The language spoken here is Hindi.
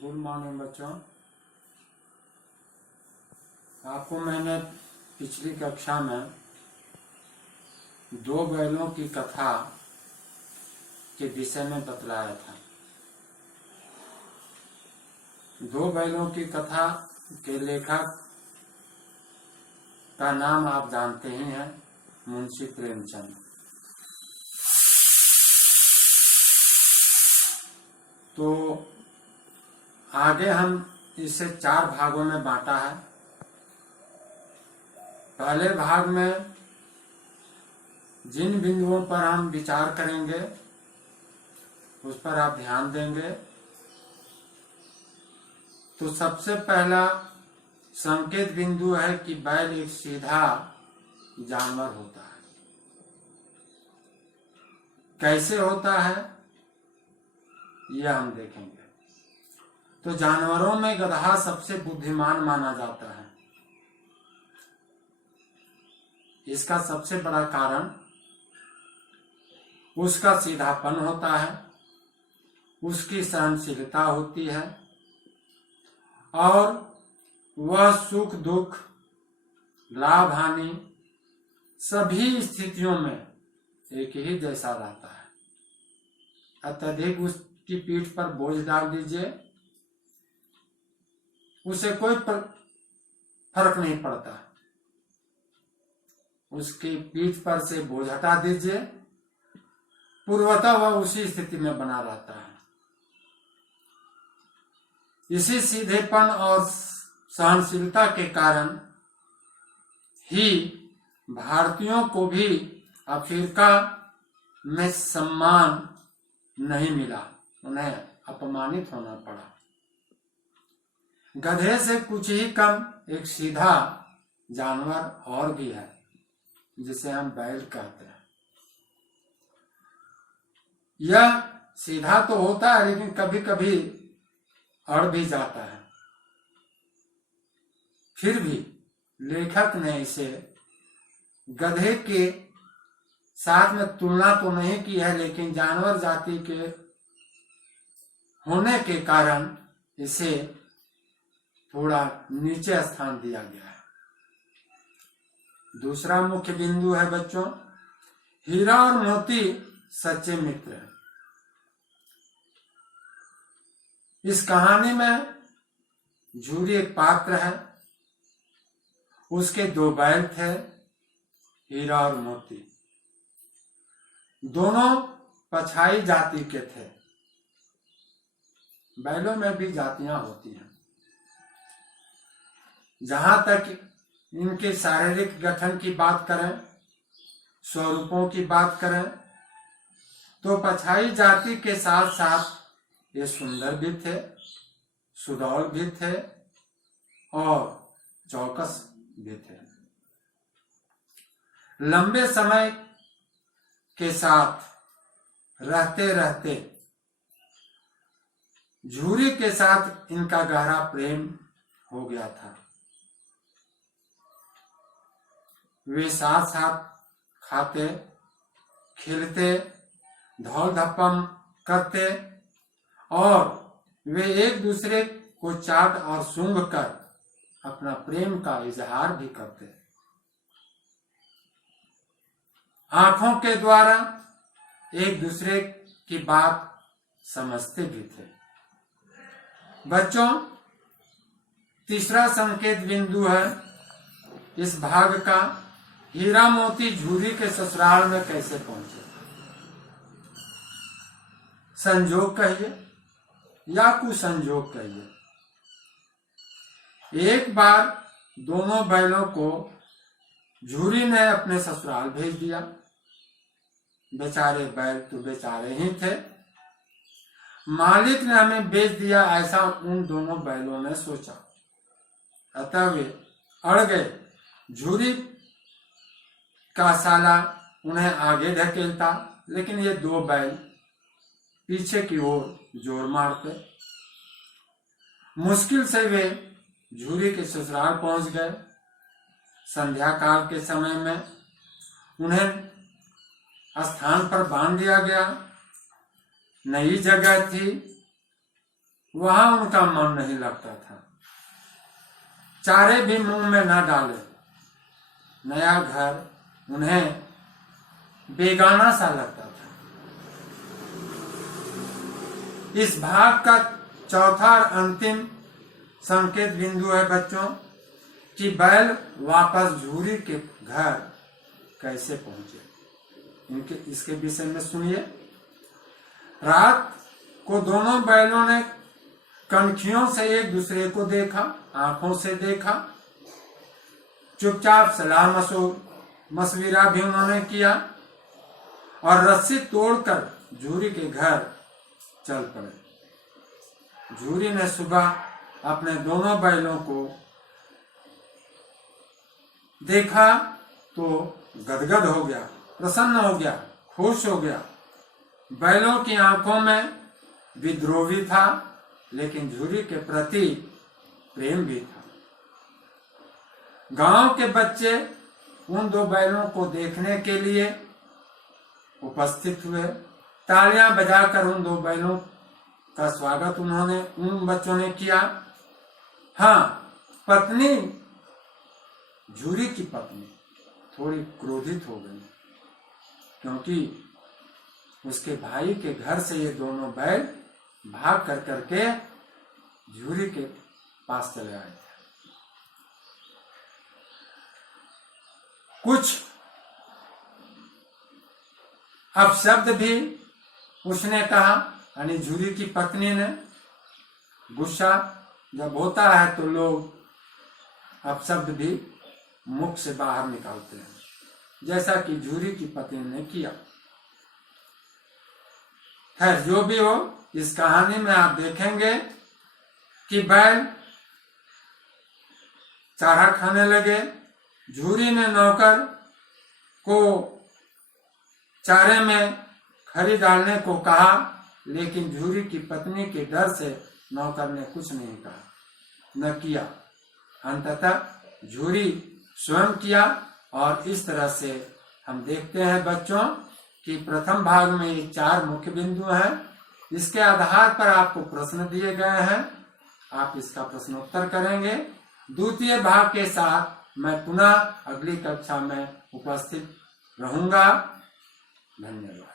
गुड मॉर्निंग बच्चों। आपको मैंने पिछली कक्षा में दो बैलों की कथा के विषय में बतलाया था। दो बैलों की कथा के लेखक का नाम आप जानते ही हैं, मुंशी प्रेमचंद। तो आगे हम इसे 4 भागों में बांटा है। पहले भाग में जिन बिंदुओं पर हम विचार करेंगे उस पर आप ध्यान देंगे। तो सबसे पहला संकेत बिंदु है कि बैल एक सीधा जानवर होता है। कैसे होता है यह हम देखेंगे। तो जानवरों में गधा सबसे बुद्धिमान माना जाता है। इसका सबसे बड़ा कारण उसका सीधापन होता है, उसकी सहनशीलता होती है और वह सुख दुख, लाभ हानि सभी स्थितियों में एक ही जैसा रहता है। अत्यधिक उसकी पीठ पर बोझ डाल दीजिए, उसे कोई फर्क नहीं पड़ता। उसकी पीठ पर से बोझ हटा दीजिए, पूर्वतः वह उसी स्थिति में बना रहता है। इसी सीधेपन और सहनशीलता के कारण ही भारतीयों को भी अफ्रीका में सम्मान नहीं मिला, उन्हें अपमानित होना पड़ा। गधे से कुछ ही कम एक सीधा जानवर और भी है, जिसे हम बैल कहते हैं। यह सीधा तो होता है, लेकिन कभी कभी अड़ भी जाता है। फिर भी लेखक ने इसे गधे के साथ में तुलना तो नहीं की है, लेकिन जानवर जाति के होने के कारण इसे थोड़ा नीचे स्थान दिया गया है। दूसरा मुख्य बिंदु है बच्चों, हीरा और मोती सच्चे मित्र हैं। इस कहानी में झूरी एक पात्र है, उसके 2 बैल थे, हीरा और मोती। दोनों पछाई जाति के थे। बैलों में भी जातियां होती हैं। जहां तक इनके शारीरिक गठन की बात करें, स्वरूपों की बात करें, तो पछाई जाति के साथ साथ ये सुंदर भी थे, सुडौल भी थे और चौकस भी थे। लंबे समय के साथ रहते रहते झूरी के साथ इनका गहरा प्रेम हो गया था। वे साथ साथ खाते, खेलते, धौल धप्पम करते और वे एक दूसरे को चाट और सूंघ कर अपना प्रेम का इजहार भी करते। आंखों के द्वारा एक दूसरे की बात समझते भी थे। बच्चों, तीसरा संकेत बिंदु है इस भाग का, हीरा मोती झूरी के ससुराल में कैसे पहुंचे। संजोग कहिए या कुसंजोग कहिए। एक बार दोनों बैलों को झूरी ने अपने ससुराल भेज दिया। बेचारे बैल तो बेचारे ही थे, मालिक ने हमें बेच दिया, ऐसा उन दोनों बैलों ने सोचा। अतः वे अड़ गए। झूरी का साला उन्हें आगे ढकेलता, लेकिन ये 2 बैल पीछे की ओर जोर मारते। मुश्किल से वे झूरी के ससुराल पहुंच गए। संध्या काल के समय में उन्हें स्थान पर बांध दिया गया। नई जगह थी, वहां उनका मन नहीं लगता था। चारे भी मुंह में न डाले। नया घर उन्हें बेगाना सा लगता था। इस भाग का चौथा और अंतिम संकेत बिंदु है बच्चों कि बैल वापस झूरी के घर कैसे पहुंचे। इसके विषय में सुनिए। रात को दोनों बैलों ने कनखियों से एक दूसरे को देखा, आंखों से देखा। चुपचाप सलाह मशविरा भी उन्होंने किया और रस्सी तोड़कर झूरी के घर चल पड़े। झूरी ने सुबह अपने दोनों बैलों को देखा तो गदगद हो गया, प्रसन्न हो गया, खुश हो गया। बैलों की आंखों में विद्रोह भी था, लेकिन झूरी के प्रति प्रेम भी था। गांव के बच्चे उन दो बैलों को देखने के लिए उपस्थित हुए। तालियां बजाकर उन दो बैलों का स्वागत उन बच्चों ने किया। हाँ, पत्नी, झूरी की पत्नी थोड़ी क्रोधित हो गई, क्योंकि उसके भाई के घर से ये दोनों बैल भाग कर करके झूरी के पास चले आए थे। कुछ अपशब्द भी उसने कहा, यानी झूरी की पत्नी ने। गुस्सा जब होता है तो लोग अपशब्द भी मुख से बाहर निकालते हैं, जैसा कि झूरी की पत्नी ने किया। खैर, जो भी हो, इस कहानी में आप देखेंगे कि बैल चारा खाने लगे। झूरी ने नौकर को चारे में खरी डालने को कहा, लेकिन झूरी की पत्नी के डर से नौकर ने कुछ नहीं कहा, न किया। अंततः झूरी स्वयं किया। और इस तरह से हम देखते हैं बच्चों कि प्रथम भाग में ये 4 मुख्य बिंदु हैं। इसके आधार पर आपको प्रश्न दिए गए हैं, आप इसका प्रश्नोत्तर करेंगे। द्वितीय भाग के साथ मैं पुनः अगली कक्षा में उपस्थित रहूंगा। धन्यवाद।